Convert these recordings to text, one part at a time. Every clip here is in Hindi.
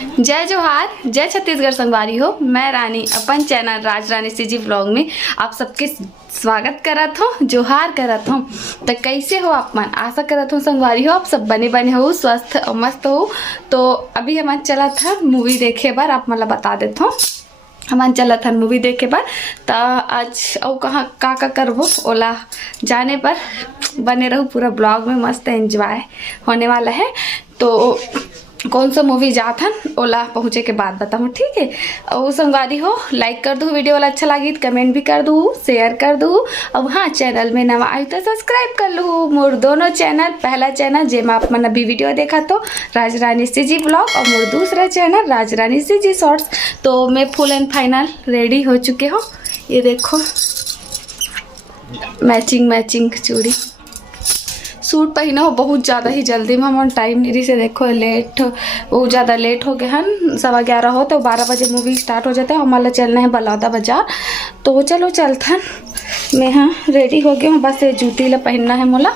जय जोहार, जय छत्तीसगढ़ संगवारी हो। मैं रानी अपन चैनल राज रानी सीजी व्लॉग में आप सबके स्वागत करत हो, जोहार करत हो। तो कैसे हो आप मन? आशा करत हो संगवारी हो आप सब बने बने हो, स्वस्थ और मस्त हो। तो अभी हमारे चला था मूवी देखे बार, आप मतलब बता देते हो हमान चला था मूवी देखे पर। तो आज और कहाँ का करबो ओला जाने पर बने रहो पूरा ब्लॉग में, मस्त एंजॉय होने वाला है। तो कौन सा मूवी जात हन ओला पहुँचे के बाद बताऊँ, ठीक है। और संगवारी हो लाइक कर दूँ, वीडियो वाला अच्छा लगी तो कमेंट भी कर दूँ, शेयर कर दूँ। अब हाँ, चैनल में नवा आई तो सब्सक्राइब कर लूँ मोर दोनों चैनल। पहला चैनल जेमा आप मन अभी वीडियो देखा तो राज रानी सीजी ब्लॉग, और मोर दूसरा चैनल राज रानी सीजी शॉर्ट्स। तो मैं फुल एंड फाइनल रेडी हो चुके हो, ये देखो मैचिंग चूड़ी सूट पहना हो। बहुत ज़्यादा ही जल्दी में हम टाइम नहीं से देखो लेट, बहुत ज़्यादा लेट हो गया है। 11:15 हो तो 12 बजे मूवी स्टार्ट हो जाता है। हमारा चलना है बलौदा बाजार, तो चलो चलथन। मैं हाँ रेडी हो गया हूँ, बस ये जूती ला पहनना है मोला।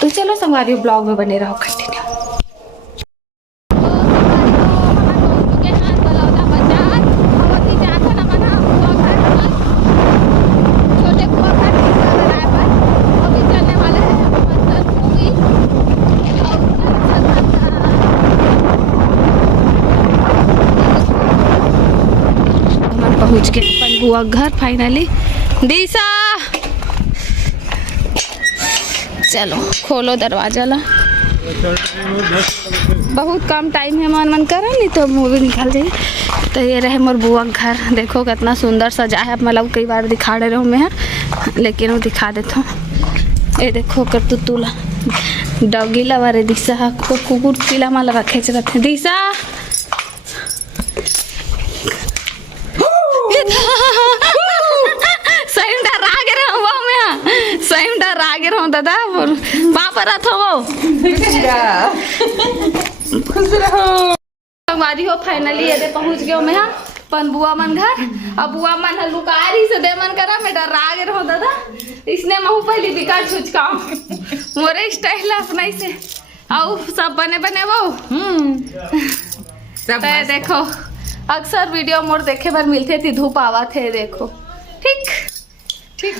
तो चलो संगवारी ब्लॉग में बने रहो कंटिन्यू। पहुँच गए अपन बुआ घर फाइनली। दिशा चलो खोलो दरवाजा ला, बहुत कम टाइम है, मन करा नहीं तो मूवी निकाल जाए। तो ये रहे मोर बुआ घर, देखो कितना सुंदर सजा है। मतलब कई बार दिखा रहे रहो मैं, लेकिन वो दिखा देता हूँ। ये देखो कर तुला डॉगी लवा रे दिशा को कुकुर पीला माला रखे रखे। दिशा सही डरा गे रहो दादा, वहाँ पर रहो वो खुश रहो। संगवारी हो फाइनली ये पहुँच गए मैं पन बुआ मन घर। अब बुआ मन लुकारी से दे मन करा, मैं डरा गे रहो दादा। इसने महू पहली बिका छुचका मोरे स्टाइल अपना से और सब बने बने वो सब देखो अक्सर वीडियो मोर देखे बार मिलते थी, धूप आवा थे देखो। ठीक ठीक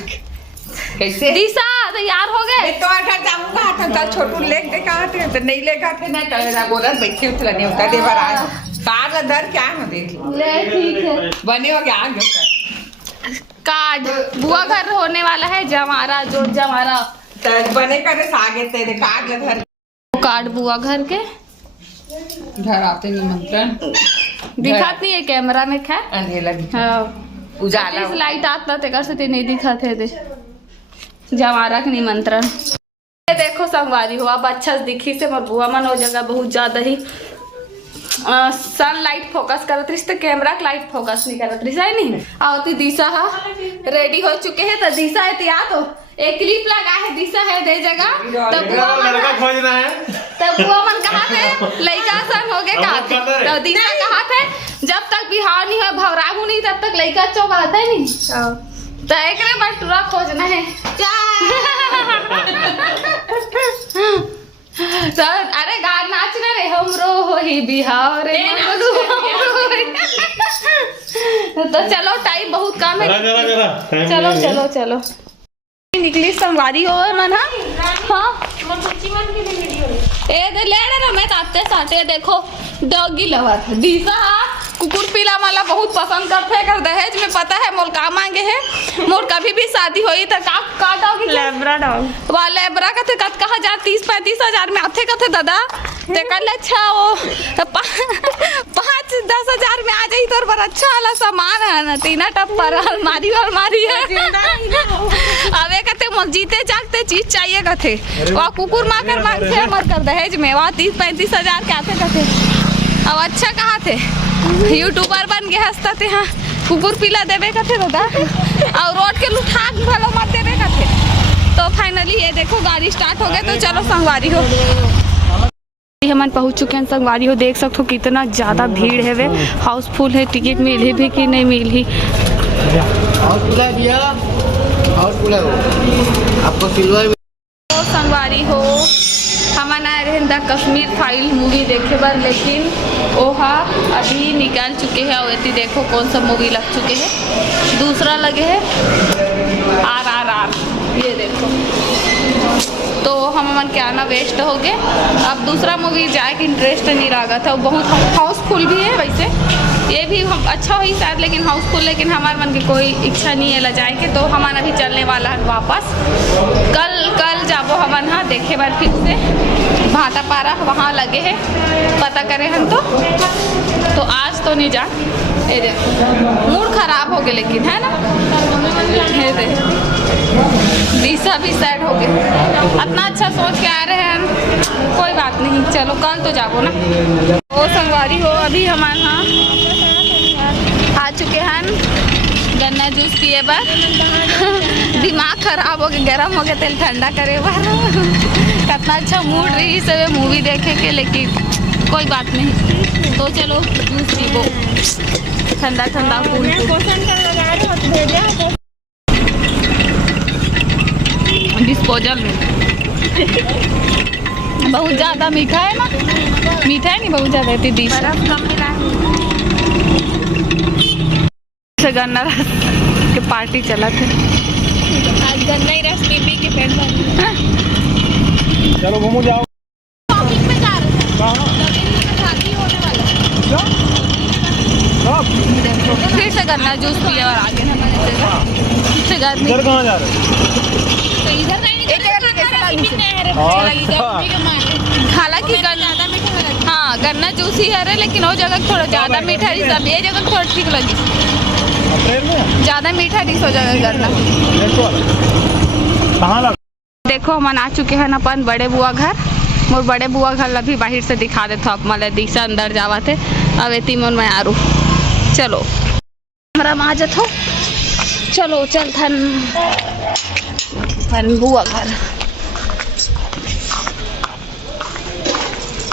कैसे दिशा तैयार हो गए? तो घर जाऊंगा तो छोटू लेक देखा थे तो नहीं लेगा थे ना कहेगा बोला बैठे उठला नहीं होता दे बार आज कार अंदर क्या हो देख ले ठीक है बने हो गया कार्ड बुआ घर होने वाला है जमारा, जो जमारा तो बने करे आगे तेरे कार्ड घर कार्ड बुआ घर के घर आते निमंत्रण दिखात नहीं है कैमरा में, खैर अंधेरा हाँ उजाला लाइट आता तेकर से नहीं दिखाते थे जमारा के निमंत्रण। देखो संगवारी हो अब अच्छा दिखी से मोर बुआ मन हो जगह बहुत ज्यादा ही सन लाइट फोकस करत रही, तो कैमरा का लाइट फोकस नहीं करत रही है नहीं। आवती दिशा हा रेडी हो चुके हैं। तो दिशा है तैयार हो, एक क्लिप लगा है दिशा है दे जगह। तो बुआ मन कहा थे लड़का सन हो गए कहा थे, तो दिशा कहा थे जब तक बिहार नहीं हो भवराहू नहीं तब तक लड़का चौक आता है नहीं। तो एक बटुरा खोजना है तो अरे गा नाचना रे हमरो हो ही बिहार रे तो चलो टाइम बहुत कम है, चलो चलो चलो निकली संगवारी हो मन। हाँ ए दे ले ना मैं ताते साटे देखो डॉगी लवा था दिशा कुकुर पीला वाला बहुत पसंद करते हैं। कर दहेज में पता है मोल का मांगे है, मोर कभी भी शादी होई तो का डॉगी लेब्रा डॉग वाला लेब्रा का थे कत कहा जा 30-35 हजार में आथे कथे दादा ते कर ले। अच्छा वो 5-10 हजार में आ जाई तोर पर अच्छा वाला सामान है ना, तीना टप्पर अलमारी है अबे कथे मोल जीते जागते चीज चाहिए कथे वहाँ कुकुर माकर मांगते मर कर दहेज में वहाँ 30-35 हजार के आते कथे। अब अच्छा कहा थे यूट्यूबर बन गए हंसता थे। हाँ कुकुर पीला देवे का थे दादा और रोड के लुठा भलो मत देवे का थे। तो फाइनली ये देखो गाड़ी स्टार्ट हो गए, तो चलो संगवारी हो हम पहुंच चुके हैं संगवारी हो। देख सकते हो कितना ज़्यादा भीड़ है, वे हाउसफुल है। टिकट मिली भी कि नहीं मिली आपको सिल्वर संगवारी हो। हम आए रहे द कश्मीर फाइल मूवी देखे बार, लेकिन ओहा अभी निकाल चुके हैं। और ये देखो कौन सा मूवी लग चुके हैं। दूसरा लगे है RRR, ये देखो। तो हम क्या ना वेस्ट हो गए। अब दूसरा मूवी जाए कि इंटरेस्ट नहीं रहा था। बहुत हाउसफुल भी है वैसे, ये भी हम अच्छा हुई शायद, लेकिन हाउसफुल, लेकिन हमारे मन की कोई इच्छा नहीं है जाए के। तो हमारा भी चलने वाला है वापस। कल जाबो हम हाँ देखे बार फिर से भाटा पारा वहाँ लगे है, पता करें हम तो आज तो नहीं जा। ये देखो मूड खराब हो गया, लेकिन है ना, ये देखो दिशा भी सैड हो गए। इतना अच्छा सोच के आ रहे हैं, कोई बात नहीं, चलो कल तो जाबो ना। वो संगवारी हो, अभी हमारे यहाँ आ चुके हैं गन्ना जूस पिए बार। दिमाग खराब हो गया, गर्म हो गया, तेल ठंडा करे बार। कितना अच्छा मूड रही सब मूवी देखे के, लेकिन कोई बात नहीं, तो चलो जूस पीबो ठंडा ठंडा कूल। डिस्पोजल में बहुत ज़्यादा मीठा है ना, मीठा है नहीं बहुत ज़्यादा है दीदी से। गन्ना रस के पार्टी चला थे आज, गन्ना ही रस पी के पेट भर। चलो घूमो जाओ। फिर से गन्ना जूस पिए और आगे इधर कहाँ जा रहे हालांकि हाँ गन्ना जूस ही है, लेकिन वो जगह थोड़ा ज़्यादा मीठा डिश, अब ये जगह थोड़ा ठीक लगी। ज़्यादा मीठा डिश हो जाएगा गन्ना। कहाँ लगा? देखो हम आ चुके हैं अपन बड़े बुआ घर। मोर बड़े बुआ घर अभी बाहर से दिखा देता आप मतलब दिशा अंदर जावा थे। अब एती मन में आरू, चलो हमारा माजत हो, चलो चल थन बुआ घर।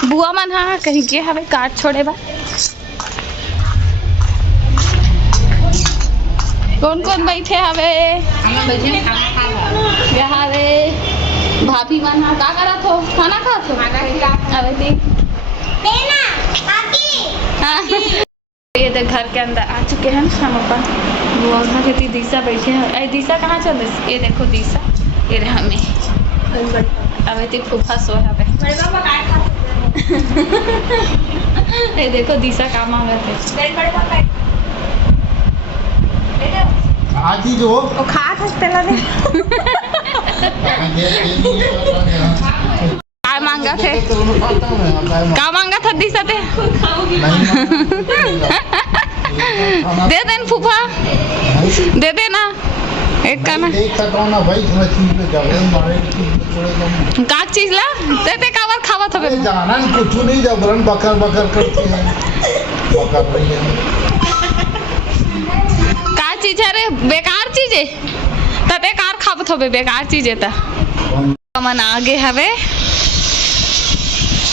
बुआ मन हाँ कहीं के हवे काट छोड़े बा। कौन कौन बैठे हवे? यहाँ वे भाभी मन हाँ का करत हो? खाना खात हो? अबे देख हाँ। ये देख घर के अंदर आ चुके हैं हम अपन बुआ घर के। दिशा बैठे हैं। अरे दिशा कहाँ चल रही? ये देखो दिशा, ये रहे हमें। अबे देख फूफा सो है। ये देखो दिशा काम आ थे। आजी जो खात हंसते लगे। क्या मांगा थे? क्या मांगा था दिशा ते? दे देन फूफा, दे देना एक का ना। का चीज ला दे दे कावर खावा था बे। जाना कुछ नहीं, जबरन बकर बकर करते हैं, बकर रही है। का चीज है रे? बेकार चीज है तते कार खावत होबे, बेकार चीज है ता। मन आगे हवे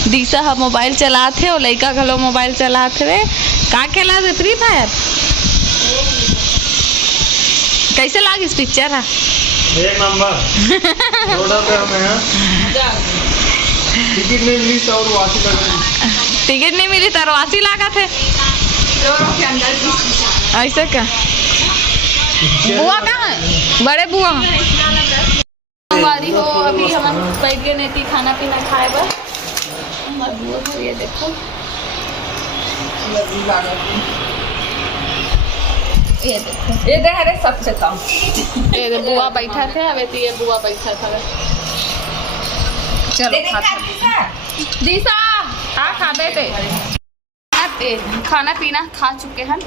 दिशा हम मोबाइल चलाते और लड़का घलो मोबाइल चलाते रे। का खेला रे? Free fire. कैसे लागिस पिक्चर है? एक नंबर। टिकट नहीं मिली तो और वासी लगी। टिकट नहीं मिली तो वासी लागा थे ऐसे क्या? बुआ कहाँ है? बड़े बुआ हो। अभी हम बैठ गए नहीं खाना पीना खाए बस। ये देखो ये दे हरे सबसे कम। ये बुआ बैठा थे। अब ये बुआ बैठा था। चलो दिशा आ खा देते। खाना पीना खा चुके हैं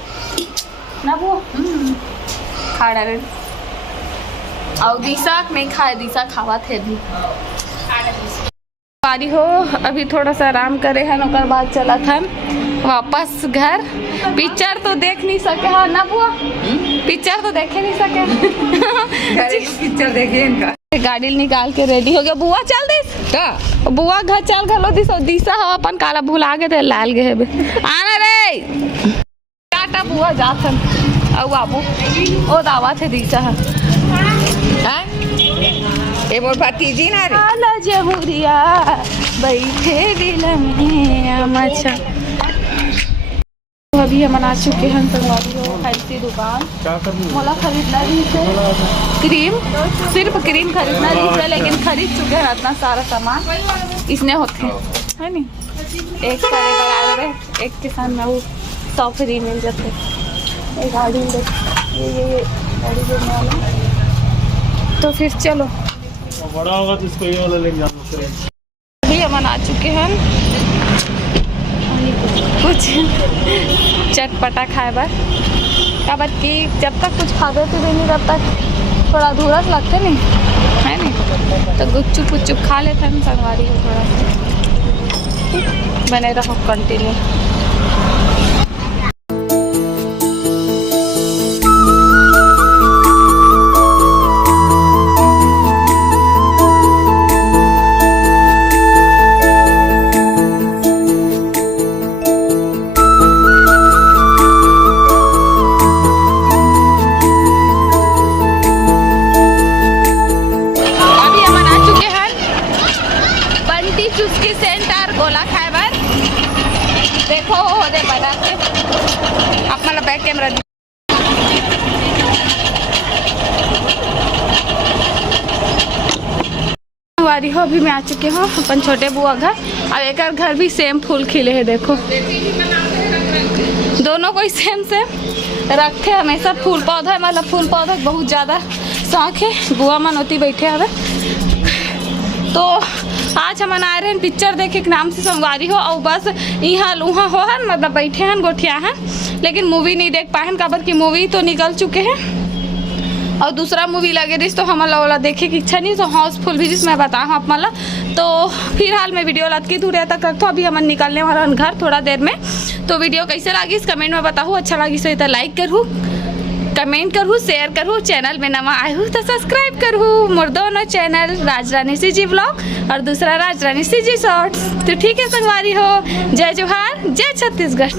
ना बुआ? खा रहे और दिशा नहीं खाए, दिशा खावा थे अभी पारी हो। अभी थोड़ा सा आराम करे हैं, ओकर बाद चला था वापस घर। पिक्चर तो देख नहीं सके हाँ ना बुआ? पिक्चर तो देखे नहीं सके। पिक्चर देखे इनका। गाड़ी निकाल के रेडी हो गया। बुआ चल दिस का बुआ घर चल घलो दिशा। दिशा हम अपन काला भुला गए थे, लाल गए आना रे टाटा बुआ जाथन और बाबू ओ दावा थे दिशा है। ये मोर भतीजी ना रे आला जमुरिया बैठे दिल में आमचा। तो अभी हम आ चुके हैं संगवारी हो ऐसी दुकान मोला खरीदना भी है क्रीम, सिर्फ क्रीम खरीदना भी है, लेकिन खरीद चुके हैं इतना सारा सामान इसने होते है नी। एक सारे लगा रहे एक के साथ में वो 100 फ्री मिल जाते। एक गाड़ी ये गाड़ी देने वाला। तो फिर चलो बड़ा होगा तो इसको ये वाला लेके जाना। अभी हम आ चुके हैं कुछ चटपटा खाए बार का बात कि जब तक कुछ खाते थे नहीं तब तक थोड़ा अधूरा लगते नहीं है नहीं। तो गुपचुप गुपचुप खा लेते हैं संगवारी हो थोड़ा बने रहो कंटिन्यू। चुस्की सेंटर गोला खाए बार देखो हो दे बना के आप मला बैक कैमरा वारी हो। अभी मैं आ चुके हूँ अपन छोटे बुआ घर। अब एक घर भी सेम फूल खिले हैं देखो, दोनों को सेम रखे हमेशा फूल पौधा मतलब फूल पौधा बहुत ज़्यादा शौक है। बुआ मनोती बैठे हवे तो आज हम आए रहे पिक्चर देखे के नाम से संगवारी हो और बस यहाँ वहाँ हो है मतलब बैठे हैं गोठिया हैं, लेकिन मूवी नहीं देख पाए हैं काबर की मूवी तो निकल चुके हैं और दूसरा मूवी लगे रही तो हमारा वाला देखे की इच्छा नहीं। तो हाउसफुल भी जिसमें बताऊँ आप मला तो फिलहाल मैं वीडियो लद की दूर तक रखता हूँ। अभी हम निकलने वाला घर थोड़ा देर में। तो वीडियो कैसे लगी इस कमेंट में बताऊँ, अच्छा लगी तो लाइक करूँ, कमेंट करूँ, शेयर करूँ, चैनल में नवा आए हूँ तो सब्सक्राइब करूँ। मोर दोनों चैनल राजरानी सीजी व्लॉग और दूसरा राजरानी सीजी शॉर्ट्स। तो ठीक है संगवारी हो, जय जोहार, जय छत्तीसगढ़।